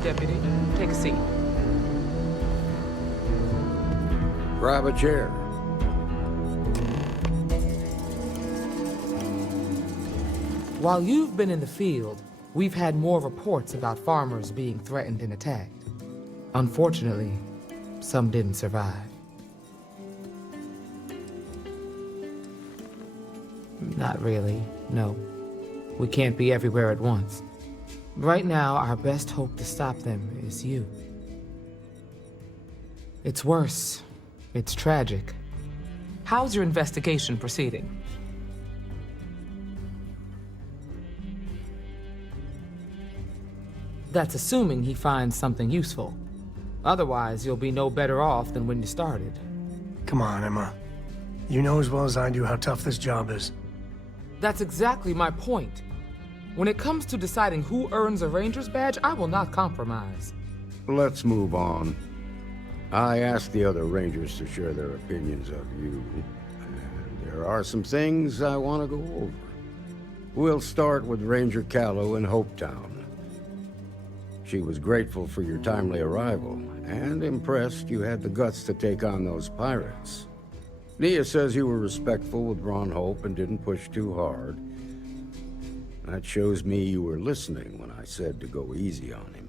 fine, Deputy. Take a seat. Grab a chair. While you've been in the field, we've had more reports about farmers being threatened and attacked. Unfortunately, some didn't survive. Not really, no. We can't be everywhere at once. Right now, our best hope to stop them is you. It's worse. It's tragic. How's your investigation proceeding? That's assuming he finds something useful. Otherwise, you'll be no better off than when you started. Come on, Emma. You know as well as I do how tough this job is. That's exactly my point. When it comes to deciding who earns a Ranger's badge, I will not compromise. Let's move on. I asked the other Rangers to share their opinions of you, and there are some things I want to go over. We'll start with Ranger Callow in Hopetown. She was grateful for your timely arrival, and impressed you had the guts to take on those pirates. Nia says you were respectful with Ron Hope and didn't push too hard. That shows me you were listening when I said to go easy on him.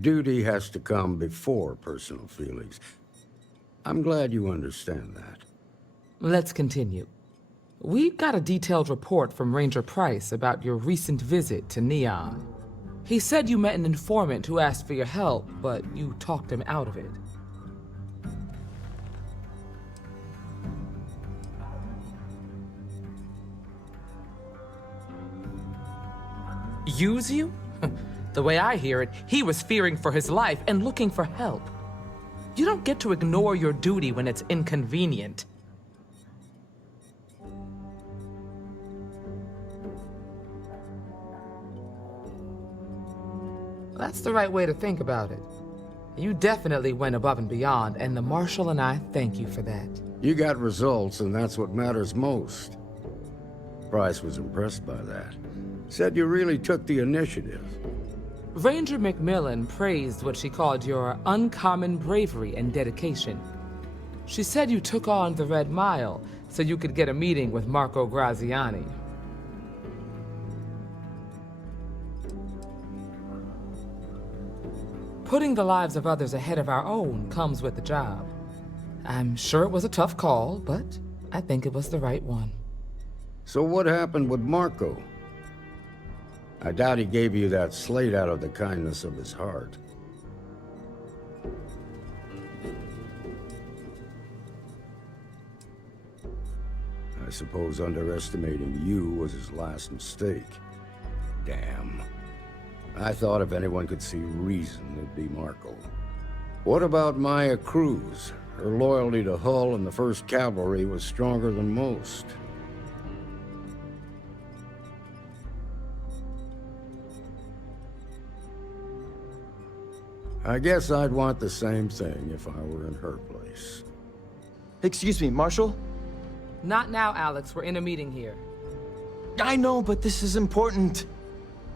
Duty has to come before personal feelings. I'm glad you understand that. Let's continue. We got a detailed report from Ranger Price about your recent visit to Neon. He said you met an informant who asked for your help, but you talked him out of it. Use you? The way I hear it, he was fearing for his life and looking for help. You don't get to ignore your duty when it's inconvenient. That's the right way to think about it. You definitely went above and beyond, and the Marshal and I thank you for that. You got results, and that's what matters most. Price was impressed by that. Said you really took the initiative. Ranger McMillan praised what she called your uncommon bravery and dedication. She said you took on the Red Mile so you could get a meeting with Marco Graziani. Putting the lives of others ahead of our own comes with the job. I'm sure it was a tough call, but I think it was the right one. So what happened with Marco? I doubt he gave you that slate out of the kindness of his heart. I suppose underestimating you was his last mistake. Damn. I thought if anyone could see reason, it'd be Marco. What about Maya Cruz? Her loyalty to Hull and the 1st Cavalry was stronger than most. I guess I'd want the same thing if I were in her place. Excuse me, Marshal? Not now, Alex. We're in a meeting here. I know, but this is important.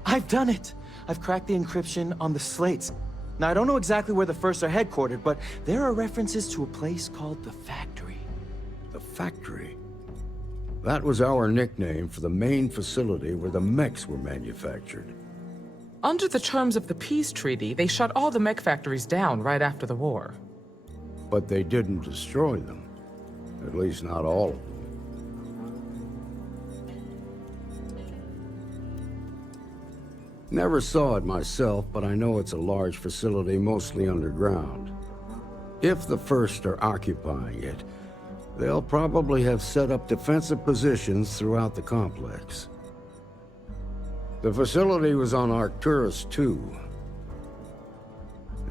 I've done it. I've cracked the encryption on the slates. Now, I don't know exactly where the First are headquartered, but there are references to a place called the Factory. The Factory? That was our nickname for the main facility where the mechs were manufactured. Under the terms of the peace treaty, they shut all the mech factories down right after the war. But they didn't destroy them. At least not all of them. Never saw it myself, but I know it's a large facility mostly underground. If the First are occupying it, they'll probably have set up defensive positions throughout the complex. The facility was on Arcturus 2.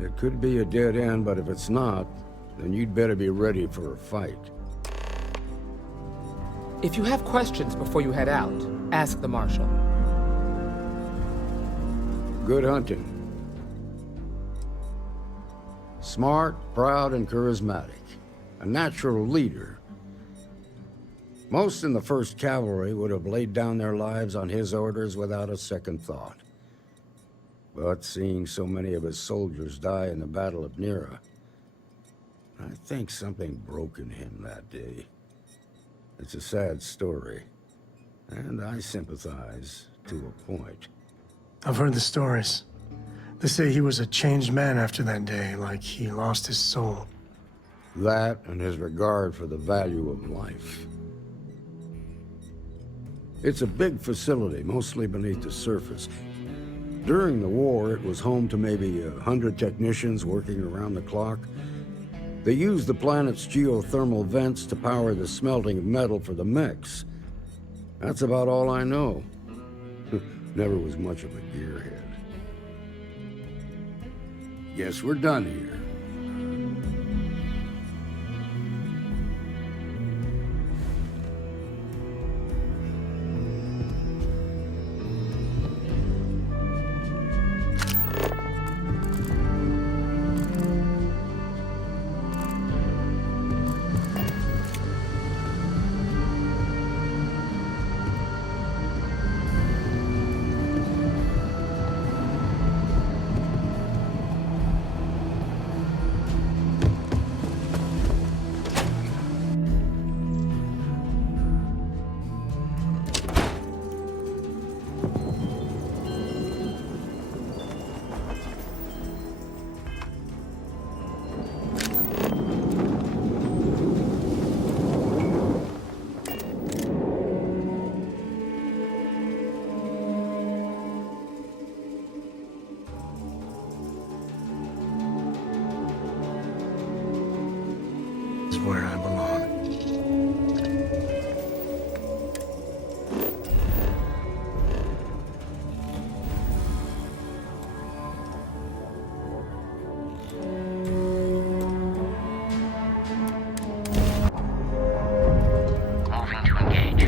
It could be a dead end, but if it's not, then you'd better be ready for a fight. If you have questions before you head out, ask the Marshal. Good hunting. Smart, proud, and charismatic. A natural leader. Most in the 1st Cavalry would have laid down their lives on his orders without a second thought. But seeing so many of his soldiers die in the Battle of Nera, I think something broke in him that day. It's a sad story, and I sympathize to a point. I've heard the stories. They say he was a changed man after that day, like he lost his soul. That and his regard for the value of life. It's a big facility, mostly beneath the surface. During the war, it was home to maybe 100 technicians working around the clock. They used the planet's geothermal vents to power the smelting of metal for the mechs. That's about all I know. Never was much of a gearhead. Guess we're done here. Where I belong. Moving to engage.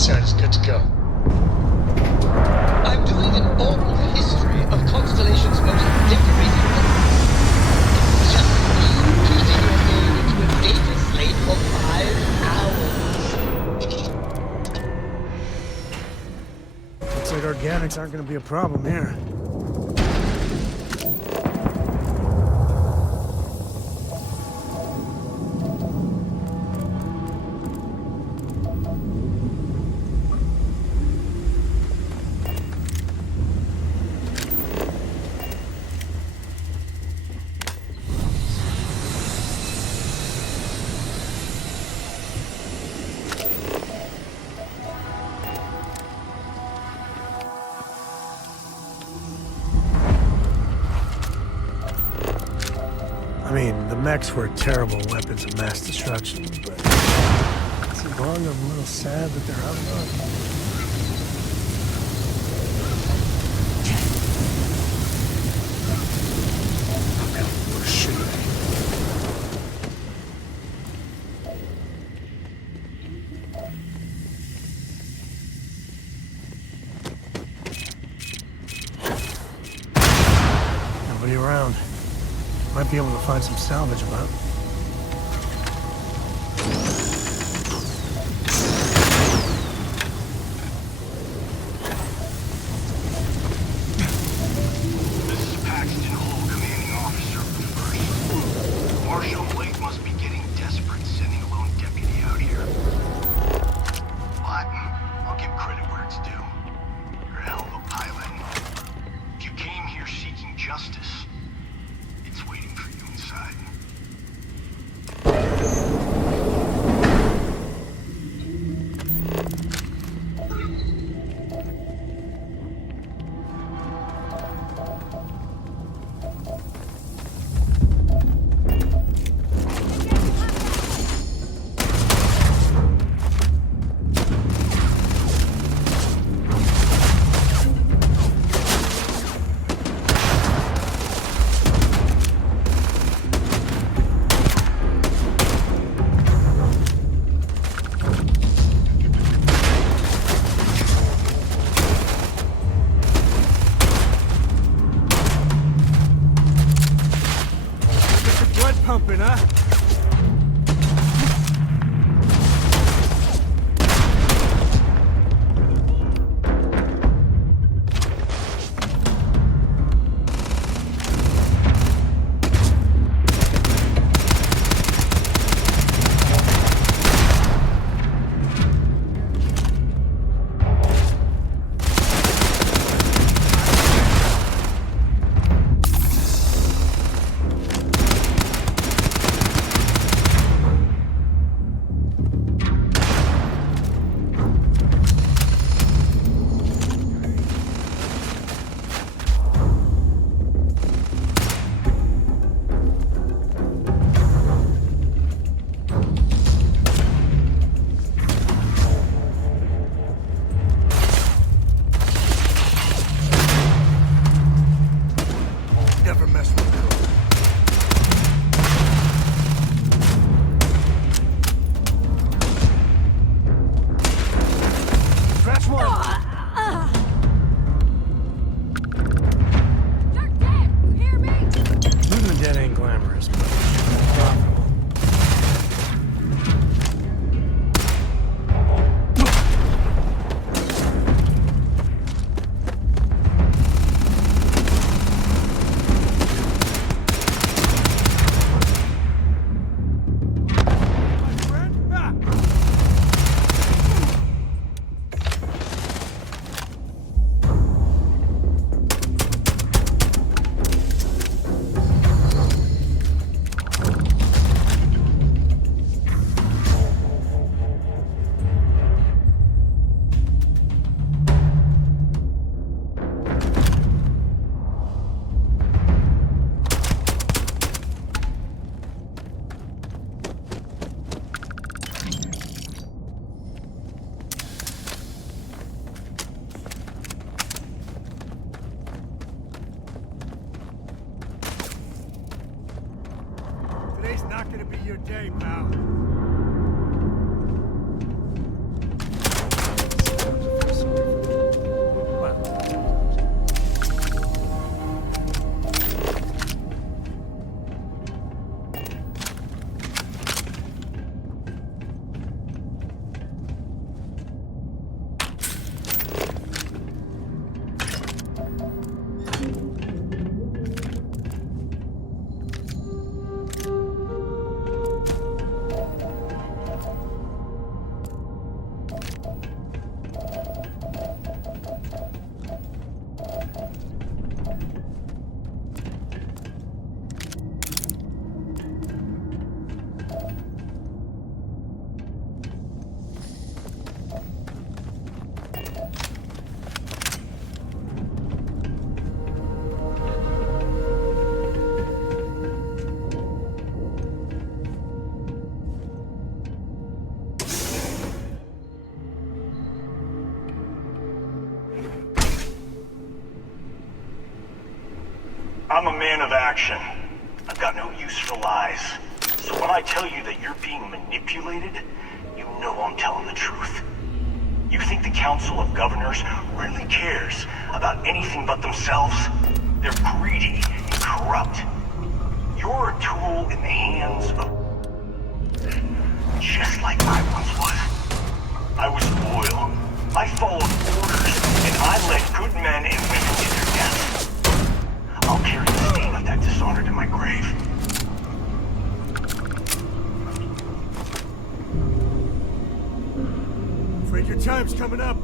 100%. It's good to go. I'm doing an oral history of Constellation's most decorated members. It's just you putting your name into a data slate for 5 hours. Looks like organics aren't going to be a problem here. I mean, the mechs were terrible weapons of mass destruction, but it's wrong. I'm a little sad that they're out of luck. I've got worse shit. Nobody around. Might be able to find some salvage about. This is Paxton Hull, commanding officer of the 1st. Marshal Blake must be getting desperate sending a lone deputy out here. But I'll give credit where it's due. You're a hell of a pilot. If you came here seeking justice, it's waiting for you inside. Pumping, huh? Never mess with them. Scratch one. You're dead! You hear me? Losing the dead ain't glamorous, but profitable. Today's not gonna be your day, pal. I'm a man of action. I've got no use for lies. So when I tell you that you're being manipulated, you know I'm telling the truth. You think the Council of Governors really cares about anything but themselves? They're greedy and corrupt. You're a tool in the hands of... just like I once was. I was loyal. I followed orders, and I led good men and women to their deaths. I'll carry the stain of that dishonor to my grave. Afraid your time's coming up.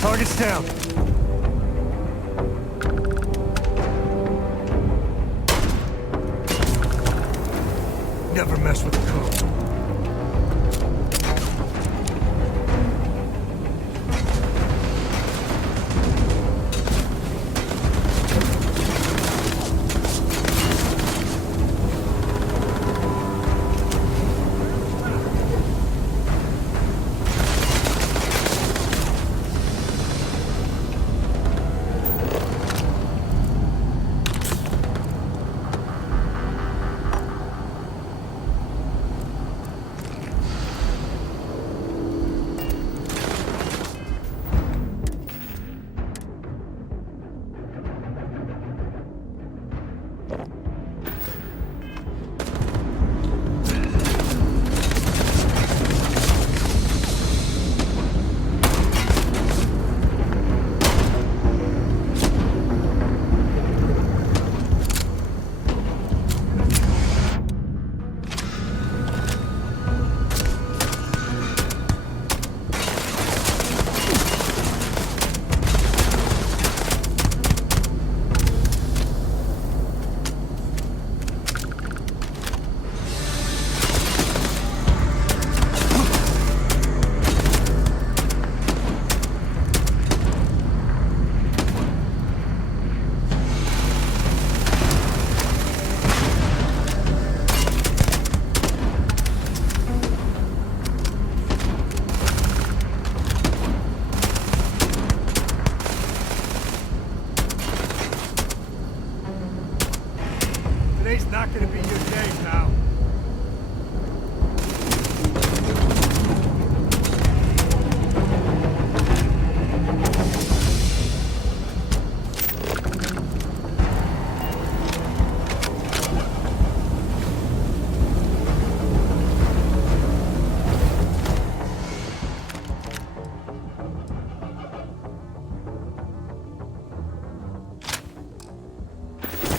Target's down. Never mess with the code.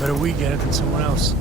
Better we get it than someone else.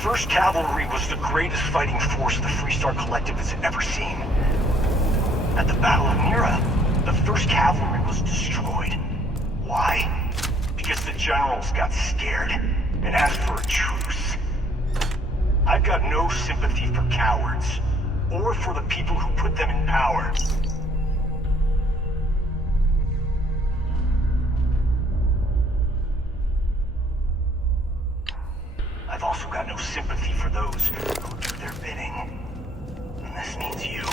First Cavalry was the greatest fighting force the Freestar Collective has ever seen. At the Battle of Mira, the First Cavalry was destroyed. Why? Because the generals got scared and asked for a truce. I've got no sympathy for cowards, or for the people who put them in power. I've also got no sympathy for those who do their bidding. And this means you.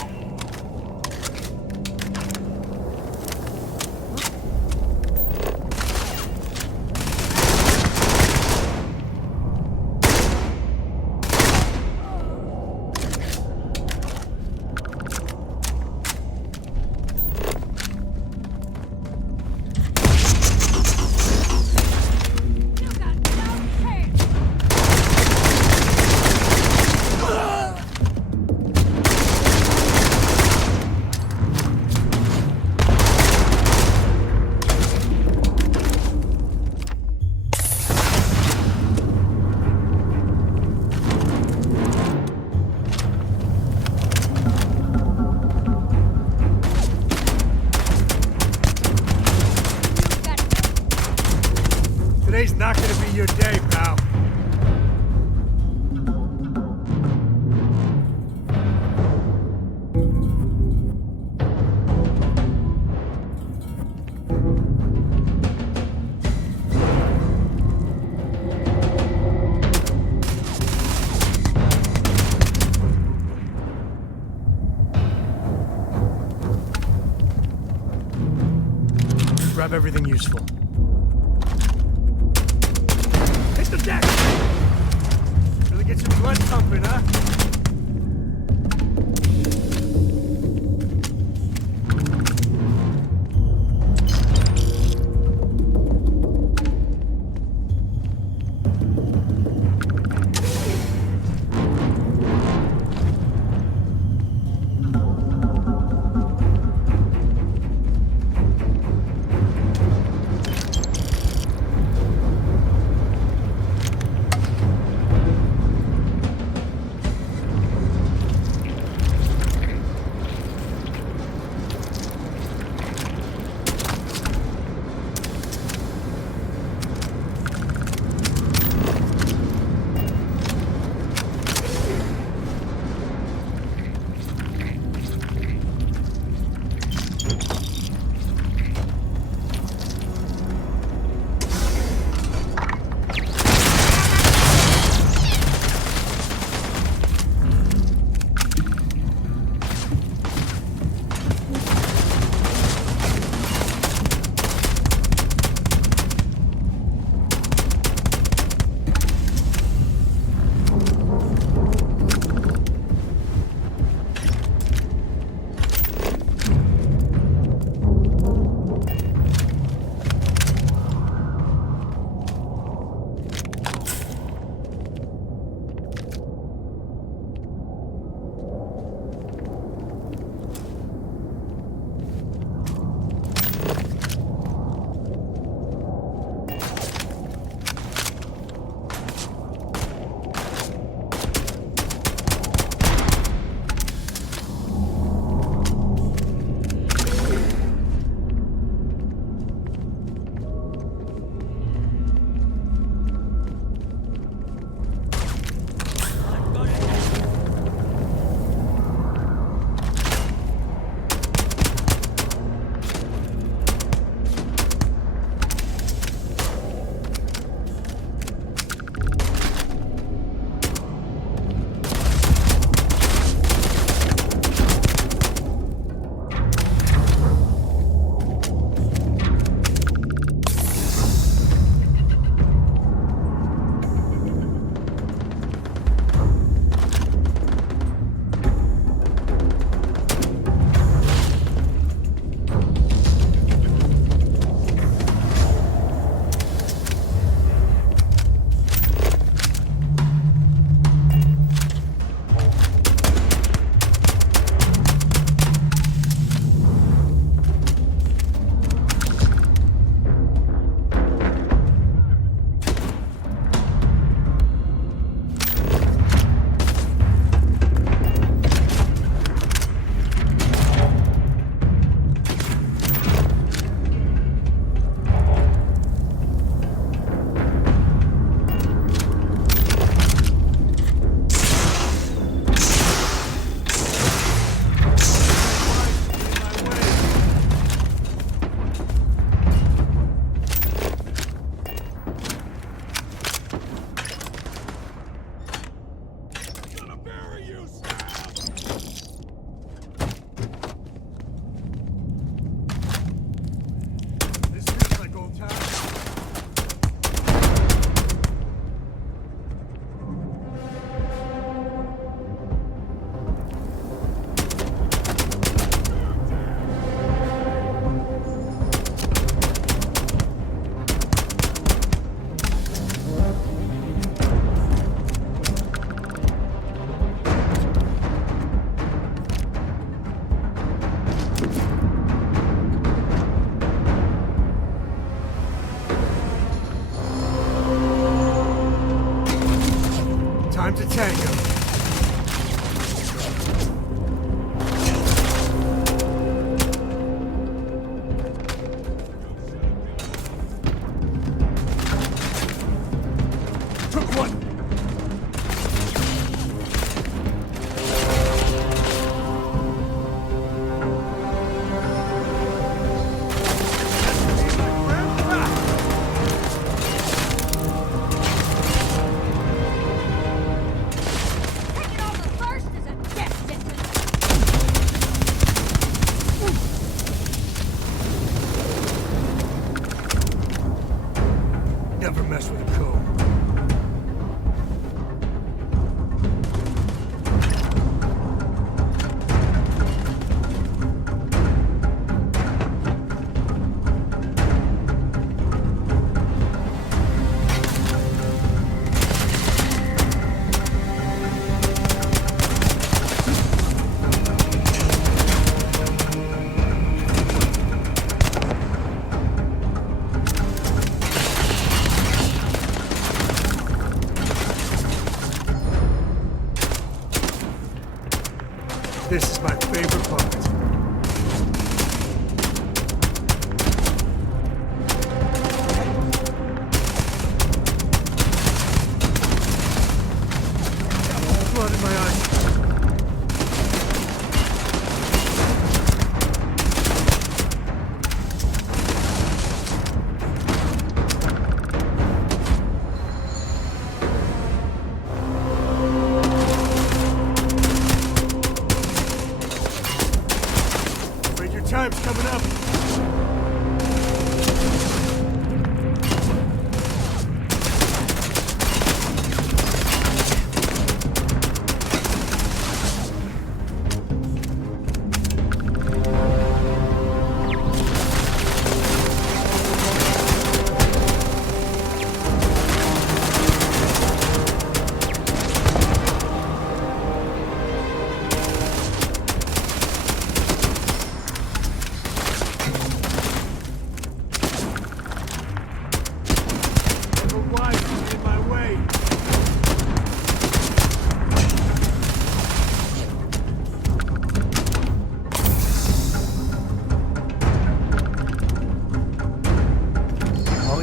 Today's not gonna be your day, pal. Grab everything useful. Hit the deck! Really get your blood pumping, huh? never mess with a code. This is my favorite part. Blood in my eyes. Time's coming up.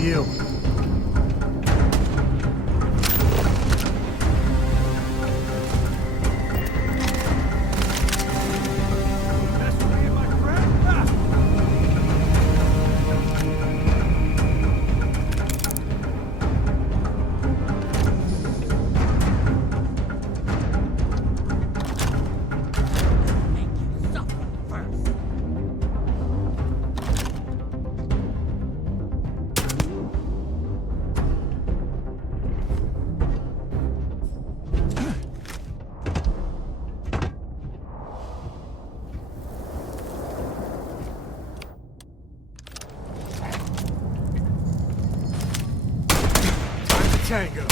You. Tango.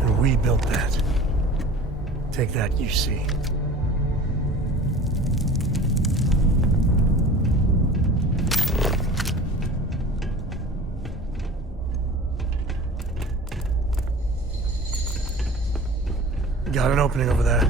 And we built that. Take that, you see. Got an opening over there.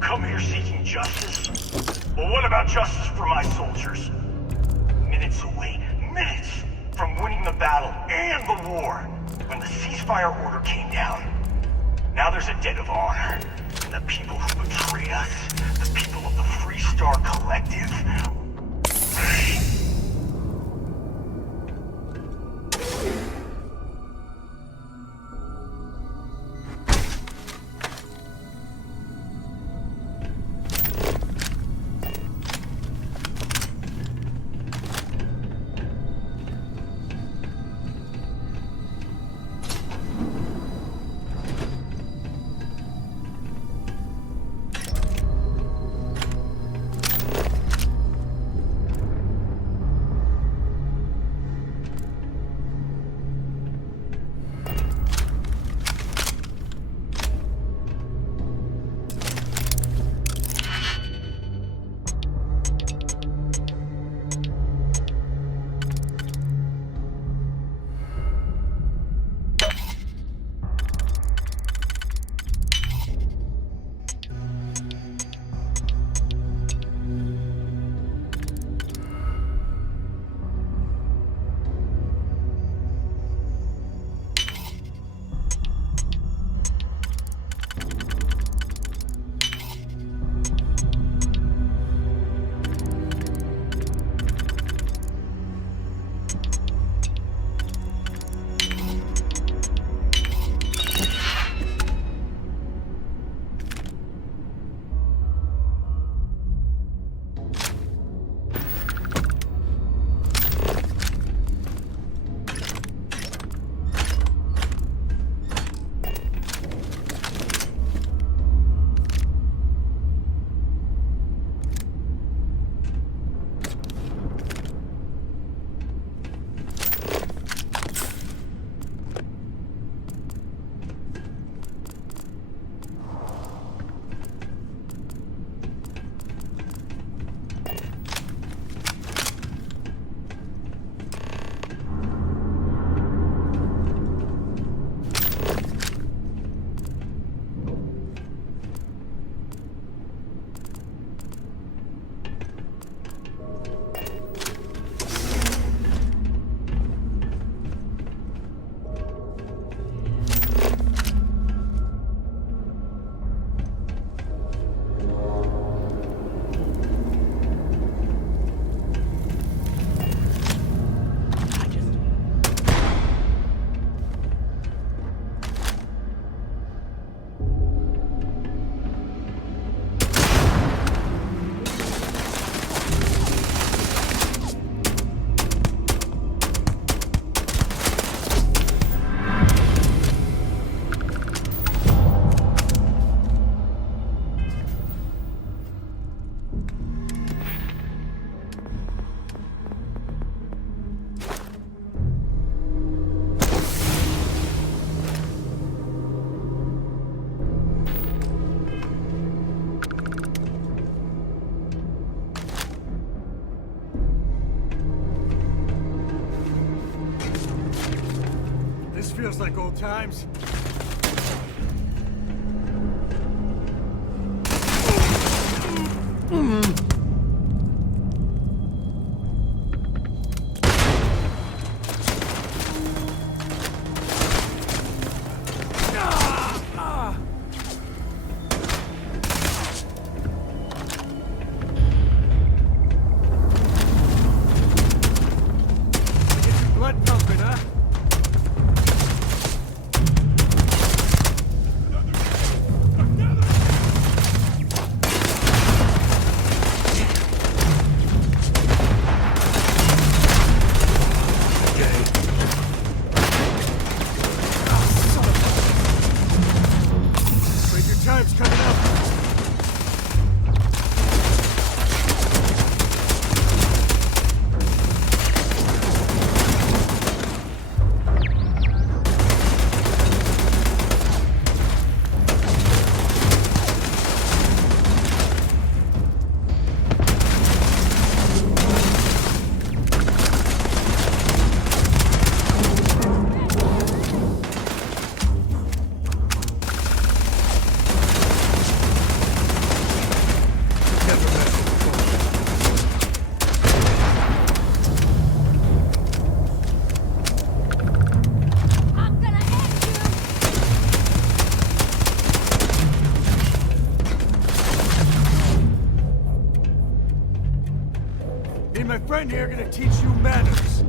Come here seeking justice? Well, what about justice for my soldiers? Minutes away, minutes from winning the battle and the war, when the ceasefire order came down. Now there's a debt of honor, and the people who betrayed us, the people of the Freestar Collective, feels like old times. My friend here gonna teach you manners.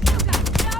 You got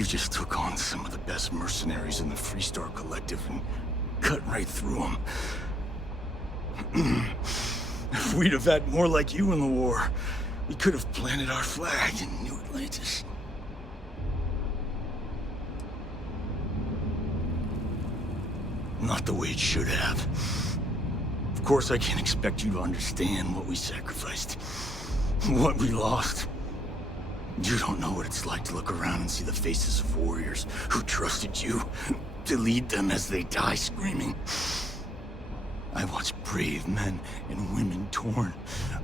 You just took on some of the best mercenaries in the Freestar Collective and cut right through them. If we'd have had more like you in the war, we could have planted our flag in New Atlantis. Not the way it should have. Of course, I can't expect you to understand what we sacrificed, what we lost. You don't know what it's like to look around and see the faces of warriors who trusted you to lead them as they die screaming. I watched brave men and women torn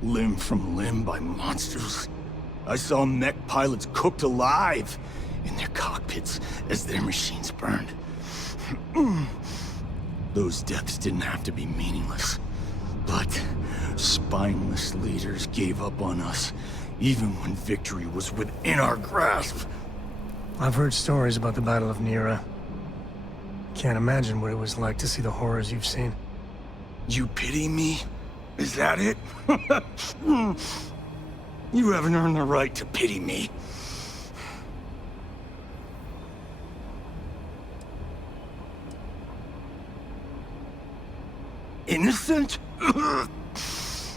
limb from limb by monsters. I saw mech pilots cooked alive in their cockpits as their machines burned. Those deaths didn't have to be meaningless, but spineless leaders gave up on us, even when victory was within our grasp. I've heard stories about the Battle of Nera. Can't imagine what it was like to see the horrors you've seen. You pity me? Is that it? You haven't earned the right to pity me. Innocent?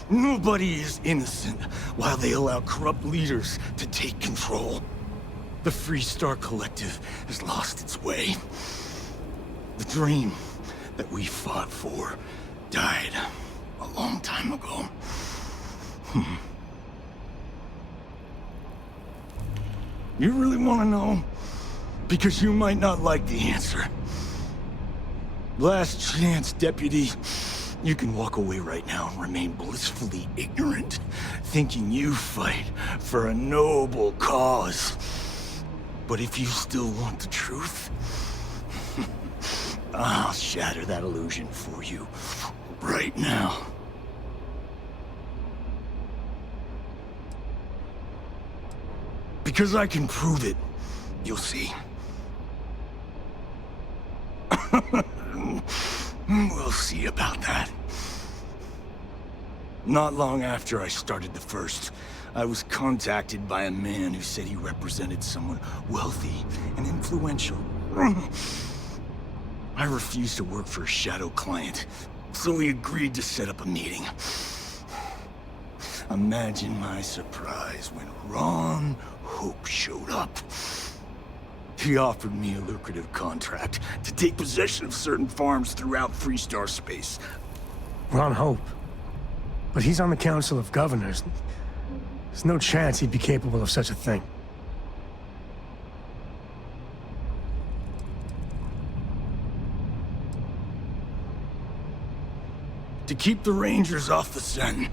Nobody is innocent while they allow corrupt leaders to take control. The Freestar Collective has lost its way. The dream that we fought for died a long time ago. You really want to know? Because you might not like the answer. Last chance, Deputy. You can walk away right now and remain blissfully ignorant, thinking you fight for a noble cause. But if you still want the truth, I'll shatter that illusion for you right now. Because I can prove it. You'll see. We'll see about that. Not long after I started the First, I was contacted by a man who said he represented someone wealthy and influential. I refused to work for a shadow client, so he agreed to set up a meeting. Imagine my surprise when Ron Hope showed up. He offered me a lucrative contract to take possession of certain farms throughout Freestar space. Ron Hope. But he's on the Council of Governors. There's no chance he'd be capable of such a thing. To keep the Rangers off the scent,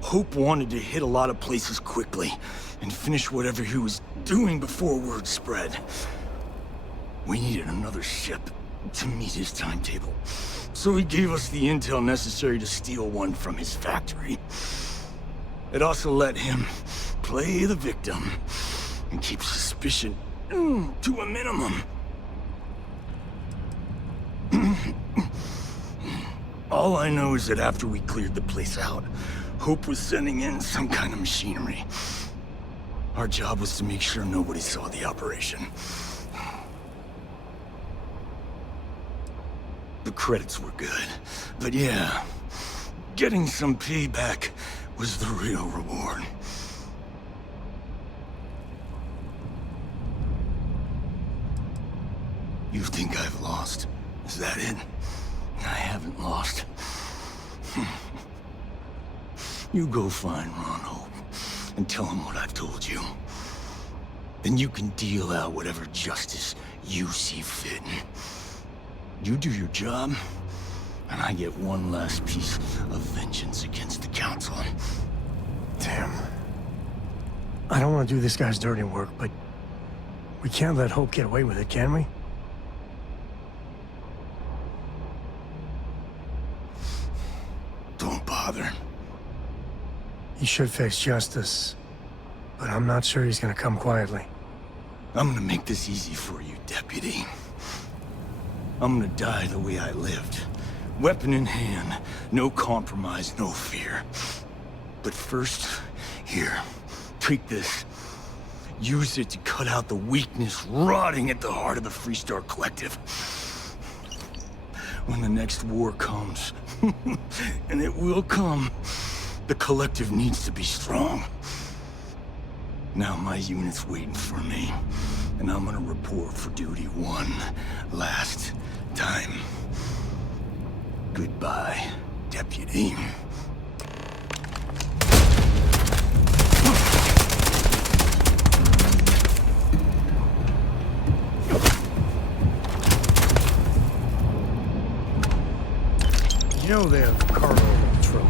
Hope wanted to hit a lot of places quickly and finish whatever he was doing before word spread. We needed another ship to meet his timetable, so he gave us the intel necessary to steal one from his factory. It also let him play the victim and keep suspicion to a minimum. All I know is that after we cleared the place out, Hope was sending in some kind of machinery. Our job was to make sure nobody saw the operation. The credits were good, but yeah, getting some payback was the real reward. You think I've lost? Is that it? I haven't lost. You go find Ron Hope and tell him what I've told you. Then you can deal out whatever justice you see fit. You do your job, and I get one last piece of vengeance against the Council. Damn. I don't want to do this guy's dirty work, but we can't let Hope get away with it, can we? Don't bother. He should face justice, but I'm not sure he's gonna come quietly. I'm gonna make this easy for you, Deputy. I'm gonna die the way I lived. Weapon in hand, no compromise, no fear. But first, here, take this. Use it to cut out the weakness rotting at the heart of the Freestar Collective. When the next war comes, and it will come, the Collective needs to be strong. Now my unit's waiting for me, and I'm gonna report for duty one last time. Goodbye, Deputy. You know they have cargo control.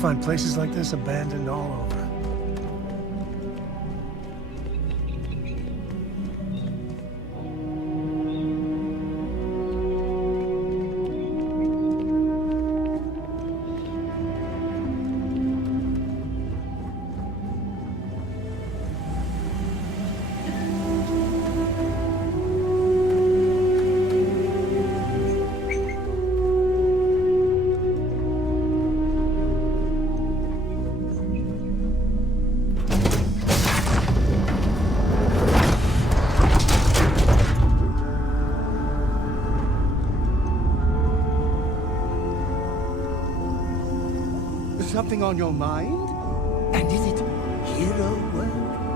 Find places like this abandoned all over. Something on your mind? And is it hero work?